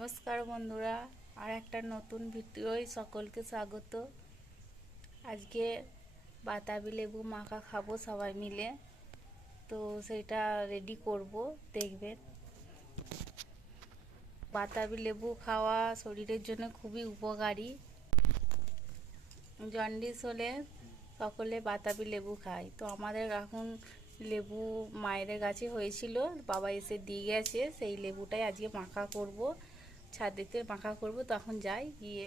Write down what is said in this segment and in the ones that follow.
নমস্কার বন্ধুরা, আর একটা নতুন ভিডিওয় সকলকে স্বাগত। আজকে বাতাবি লেবু মাখা খাবো সবাই মিলে, তো সেটা রেডি করব, দেখবেন। বাতাবি লেবু খাওয়া শরীরের জন্য খুবই উপকারী। জন্ডিস হলে সকলে বাতাবি লেবু খায়। তো আমাদের এখন লেবু মায়ের গাছে হয়েছিল, বাবা এসে দিয়ে গেছে। সেই লেবুটাই আজকে মাখা করব, ছাদেতে মাখা করব। তখন যাই, গিয়ে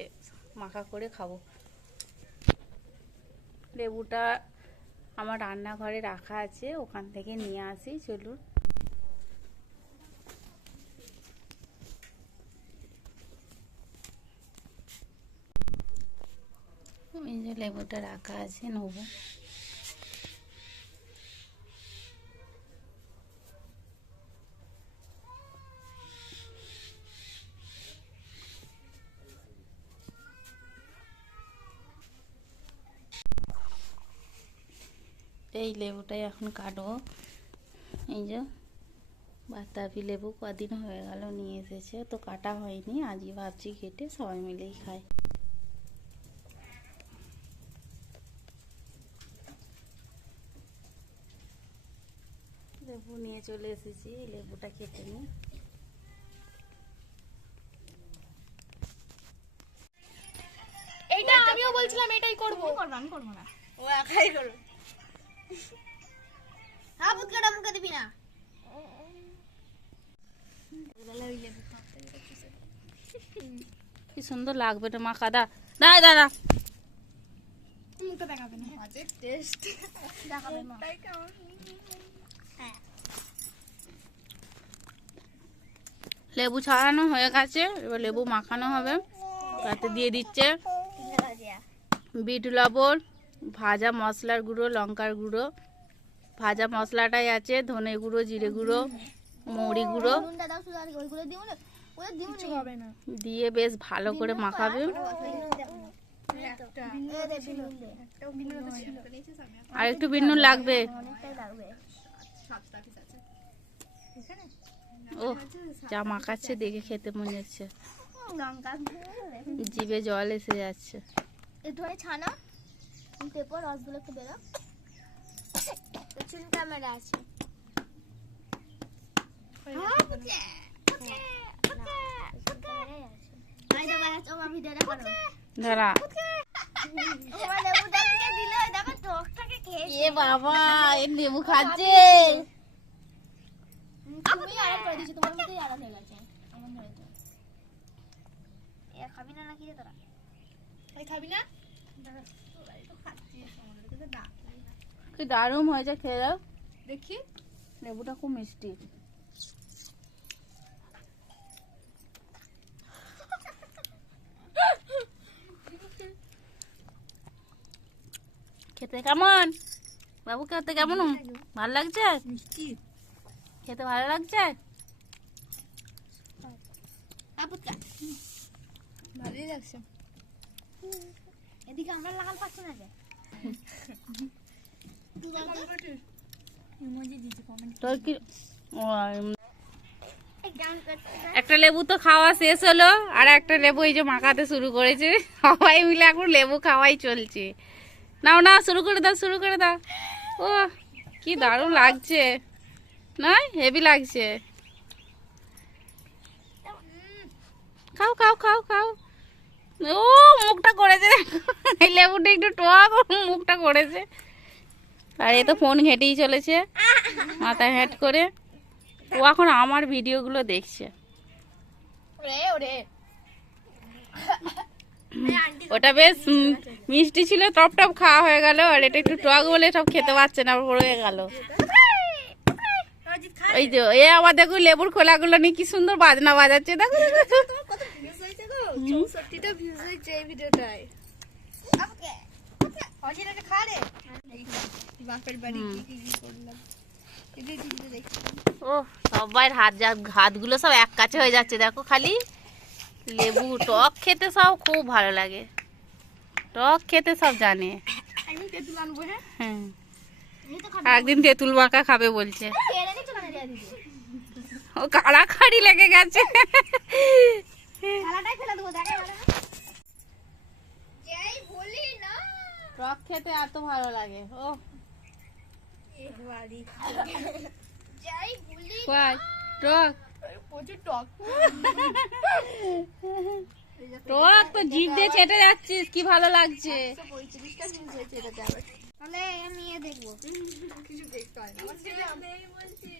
মাখা করে খাবো। লেবুটা আমার রান্নাঘরে রাখা আছে, ওখান থেকে নিয়ে আসি। চলুন। এই যে লেবুটা রাখা আছে, নেব। এই লেবুটাই এখন কাটবো। এই যে বাতাবি লেবু কদিন হয়ে গেল নিয়ে এসেছে, তো কাটা হয়নি। আজই ভাবছি কেটে সবাই মিলেই খাই। লেবু নিয়ে চলে এসেছি, লেবুটা কেটে নিই। এইটা আমিও বলছিলাম এটাই করব। আমি করব না, ও একাই করবে। হ্যাঁ, বুটকাটা মুখে দিবি না। কি সুন্দর লাগবে না মাখা। দাদা মুখটা দেখাবে না, মাছের টেস্ট দেখাবে না। তাই কেমন? হ্যাঁ, লেবু ছাড়ানো হয়ে গেছে, এবার লেবু মাখানো হবে। তাতে দিয়ে দিচ্ছে বিট লবণ, ভাজা মশলার গুঁড়ো, লঙ্কার গুঁড়ো, ভাজা মশলাটাই আছে, ধনে গুঁড়ো, জিরে গুঁড়ো, মৌরি গুঁড়ো নুনটা দাও শুধু, আর ওইগুলো দিও না। ওটা দিও কিছু না। হবে না। দিয়ে বেশ ভালো করে মাখাবে। আর একটু বিনুন লাগবে। অনেকটাই লাগবে। ও যা মাখাচ্ছে দেখে খেতে মনে যাচ্ছে, লঙ্কা জিভে জল এসে যাচ্ছে। একটু ছানা পেপর রসগুলো একটু বেরো। পেছন ক্যামেরা আছে। দাঁড়া। এ বাবা, এ লেবু খাচ্ছে। তুমি আরাম করে দিয়েছো, তোমার মধ্যেই আরাম হয়ে গেছে। এমন ধরেছে। এ খাবি না নাকি রে তোরা? ওই খাবি না? কি দারুণ হয়েছে, খেয়ে দাও। দেখি লেবুটা খুব মিষ্টি। খেতে কেমন বাবু? খেতে কেমন? ভালো লাগছে? মিষ্টি খেতে ভালো লাগছে? ভালোই লাগছে। এদিকে আমরা লাগাল পাচ্ছি না যে। তোর কি একটা লেবু তো খাওয়া শেষ হলো, আর একটা লেবু এই যে মাখাতে শুরু করেছে। সবাই মিলে এখন লেবু খাওয়াই চলছে। নাও না, শুরু করে দাও, শুরু করে দাও। ও কি দারুণ লাগছে, নয়? হেভি লাগছে। খাও খাও খাও খাও। ও মুখটা করেছে, এই লেবুটা একটু টক, মুখটা করেছে। আর এ তো ফোন ঘেঁটেই চলেছে, মাথা হ্যাট করে। ও এখন আমার ভিডিওগুলো দেখছে। ওটা বেশ মিষ্টি ছিল, টপ টপ খাওয়া হয়ে গেল। আর এটা একটু টক বলে সব খেতে পারছে না, পড়ে গেল। ওই যে এ আবার দেখো লেবুর খোলাগুলো নিয়ে কি সুন্দর বাজনা বাজাচ্ছে, দেখো। 64টা ভিউজ হয়েছে এই ভিডিওটায়। বাপের বাড়ি কি করলাম, ও সবাই হাতগুলো সব এক কাছে হয়ে যাচ্ছে, দেখো। খালি লেবু টক খেতে সব খুব ভালো লাগে, টক খেতে সব জানে। আমি তেঁতুল আনবো। হ্যাঁ, হ্যাঁ, একদিন তেঁতুল মাখা খাবে বলছে। ও কাড়াকাড়ি লেগে গেছে। থালাটাই ফেলে দেবো, দেখা যাবে না। যেই বলি না টক খেতে এত ভালো লাগে ও একবারই যেই বলি কয় টক প্রচুর টক। টক তো জিভ দিয়ে চেটে যাচ্ছিস কি ভালো লাগছে 135টা views হয়েছে এটাতে আবার। তাহলে নিয়ে দেখবো, কিছু দেখতে হয় না। আমার নেই বলছি।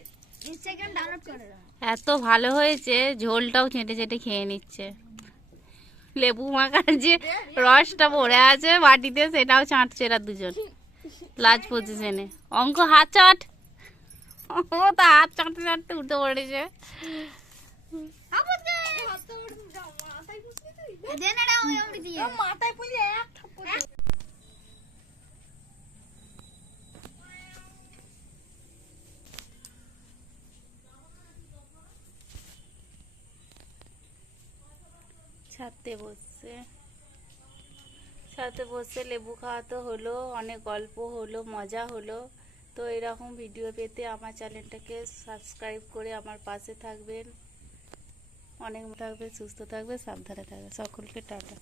ইনস্টাগ্রাম ডাউনলোড করে দাও। এত ভালো হয়েছে ঝোলটাও চেটে চেটে খেয়ে নিচ্ছে লেবু মাখার যে রসটা পড়ে আছে বাটিতে সেটাও চাটছে এরা দুজন লাজ পজিশনে অঙ্ক হাত চাট ও তো হাত চাটতে চাটতে উঠে পড়েছে হাতটা ওর মাথায় পুষলি তুই? দে না রে ওই অমৃত দিয়ে। মাথায় পুষলি এক থাপ্পড় দে। ছাদে বসে লেবু খাওয়াতে হলো অনেক গল্প হলো মজা হলো তো এরকম ভিডিও পেতে আমার চ্যানেলটাকে সাবস্ক্রাইব করে আমার পাশে থাকবেন অনেক থাকবে সুস্থ থাকবে সাবধানে থাকবে সকলকে টাটা